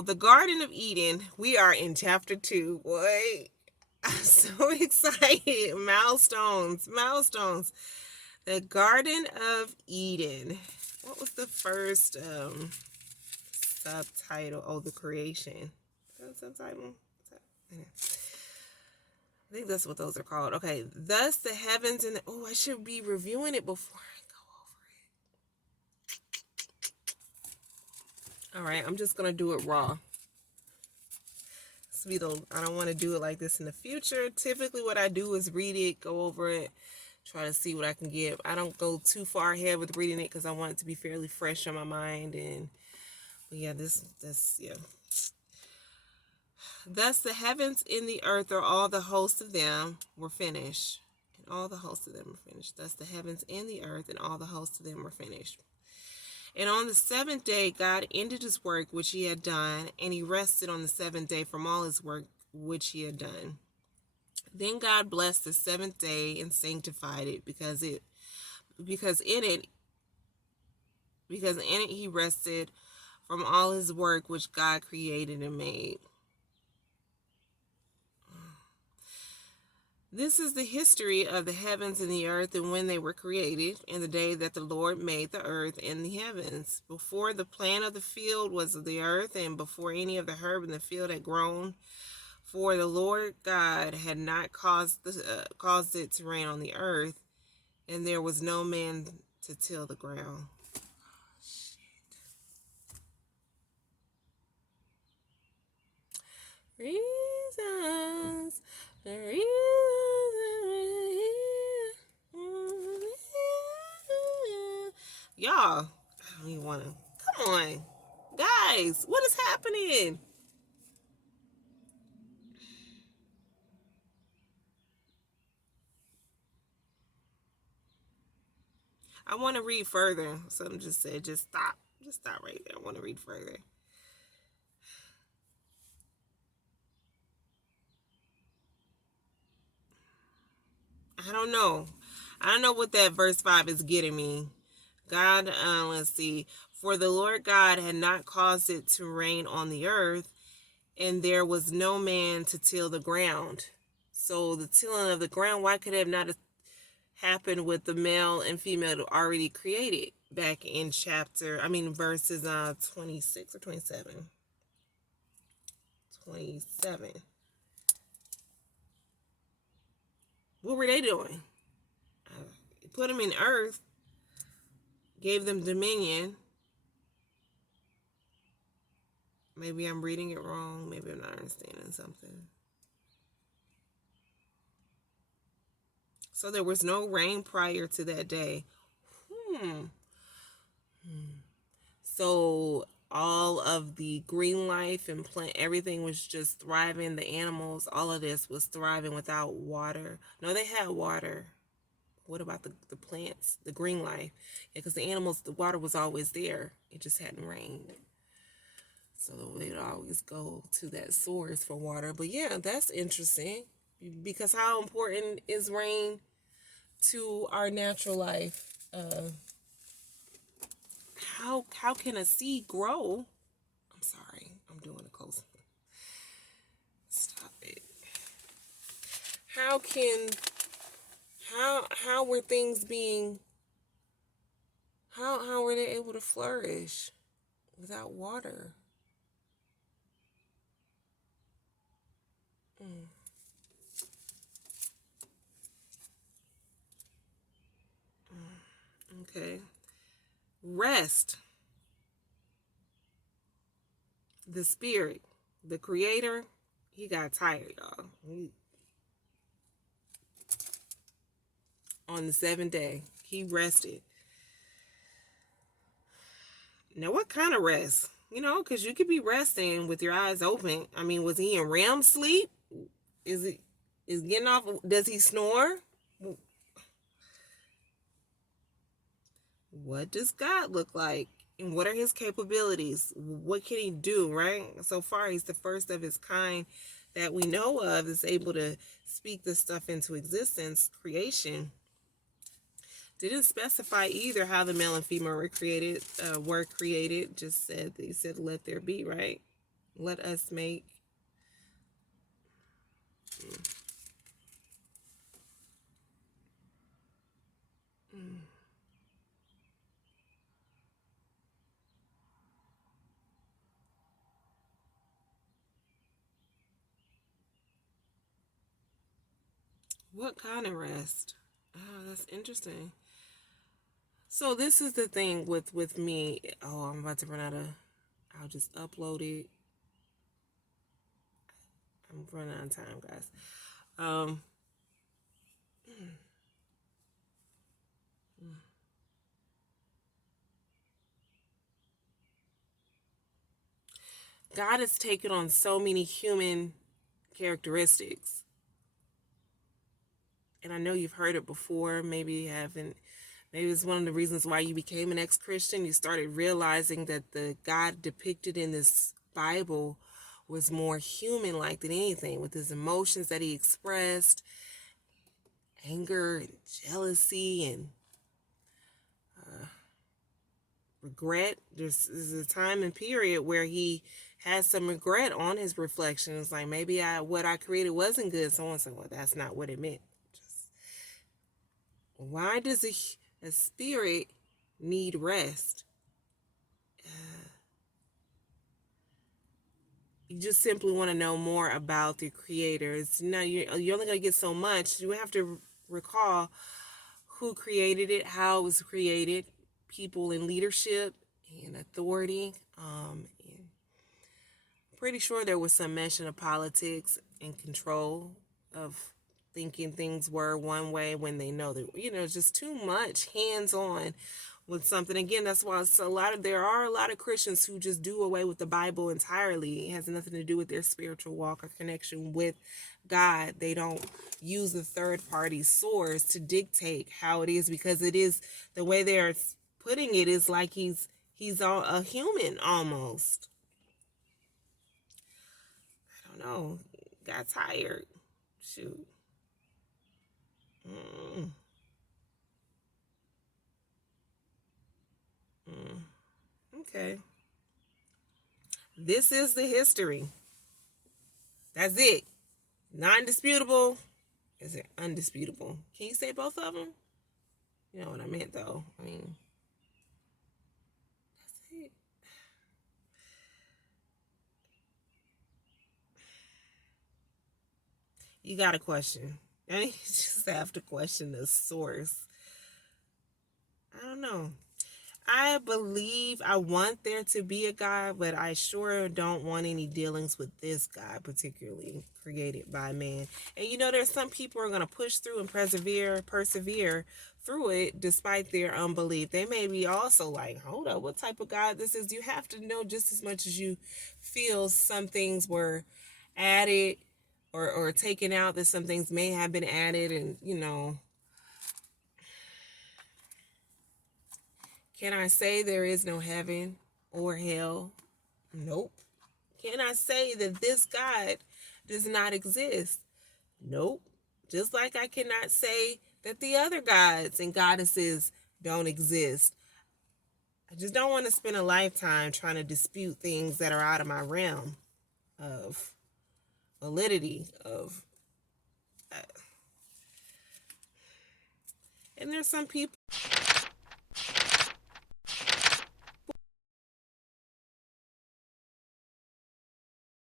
So the Garden of Eden, we are in chapter 2. Boy, I'm so excited. Milestones. The Garden of Eden. What was the first subtitle? Oh, the creation. Is that subtitle? I think that's what those are called. Okay. Thus the heavens and the... Oh, I should be reviewing it before I go over it. All right. I'm just going to do it raw. I don't want to do it like this in the future. Typically what I do is read it, go over it, try to see what I can get. I don't go too far ahead with reading it because I want it to be fairly fresh on my mind. But yeah, yeah. Thus the heavens and the earth are all the hosts of them were finished. And all the hosts of them were finished. Thus the heavens and the earth and all the hosts of them were finished. And on the seventh day, God ended his work which he had done, and he rested on the seventh day from all his work which he had done. Then God blessed the seventh day and sanctified it, because in it he rested from all his work which God created and made. This is the history of the heavens and the earth, and when they were created, in the day that the Lord made the earth and the heavens. Before the plant of the field was the earth, and before any of the herb in the field had grown. For the Lord God had not caused it to rain on the earth, and there was no man to till the ground. Reasons. Y'all, I don't even want to. Come on. Guys, what is happening? I want to read further. Something just said, just stop. Just stop right there. I want to read further. I don't know. I don't know what that verse 5 is getting me. God, let's see. For the Lord God had not caused it to rain on the earth, and there was no man to till the ground. So the tilling of the ground, why could it have not happened with the male and female already created back in verses 26 or 27? 27. What were they doing? Put them in earth, gave them dominion. Maybe I'm reading it wrong. Maybe I'm not understanding something. So there was no rain prior to that day. So all of the green life and plant, everything was just thriving. The animals, all of this was thriving without water. No, they had water. What about the plants, the green life? Yeah, because the animals, the water was always there. It just hadn't rained. So they'd always go to that source for water. But yeah, that's interesting. Because how important is rain to our natural life? How can a seed grow? I'm sorry, I'm doing a close. Stop it. How were things being? How were they able to flourish without water? Okay. Rest. The spirit, the creator, he got tired, y'all. On the seventh day, he rested. Now, what kind of rest? Because you could be resting with your eyes open. I mean, was he in REM sleep? Is getting off? Does he snore? What does God look like? And what are his capabilities? What can he do, right? So far, he's the first of his kind that we know of is able to speak this stuff into existence, creation. Didn't specify either how the male and female were created. Just said, he said, let there be, right? Let us make. What kind of rest? Oh, that's interesting. So this is the thing with me. Oh, I'm about to run out of. I'll just upload it. I'm running out of time, guys. Um, God has taken on so many human characteristics, and I know you've heard it before. Maybe you haven't. Maybe it's one of the reasons why you became an ex-Christian. You started realizing that the God depicted in this Bible was more human-like than anything, with his emotions that he expressed, anger and jealousy and regret. There's a time and period where he has some regret on his reflections, like maybe what I created wasn't good. Someone said, well, that's not what it meant. Just, why does a spirit need rest? You just simply want to know more about the creators. No, you're only going to get so much. You have to recall who created it, how it was created, people in leadership and authority. And pretty sure there was some mention of politics and control, of thinking things were one way when they know that, just too much hands on with something. Again, that's why there are a lot of Christians who just do away with the Bible entirely. It has nothing to do with their spiritual walk or connection with God. They don't use a third party source to dictate how it is, because it is the way they're putting it is like he's a human almost. I don't know. Got tired. Shoot. Mm, mm. Okay. This is the history. That's it. Non-disputable. Is it undisputable? Can you say both of them? You know what I meant, though. I mean, that's it. You got a question. I mean, you just have to question the source. I don't know. I believe I want there to be a God, but I sure don't want any dealings with this God, particularly created by man. And there's some people who are going to push through and persevere through it despite their unbelief. They may be also like, hold up, what type of God this is? You have to know just as much as you feel some things were added or taken out, that some things may have been added. And, can I say there is no heaven or hell? Nope. Can I say that this God does not exist? Nope. Just like I cannot say that the other gods and goddesses don't exist. I just don't want to spend a lifetime trying to dispute things that are out of my realm of validity of and there's some people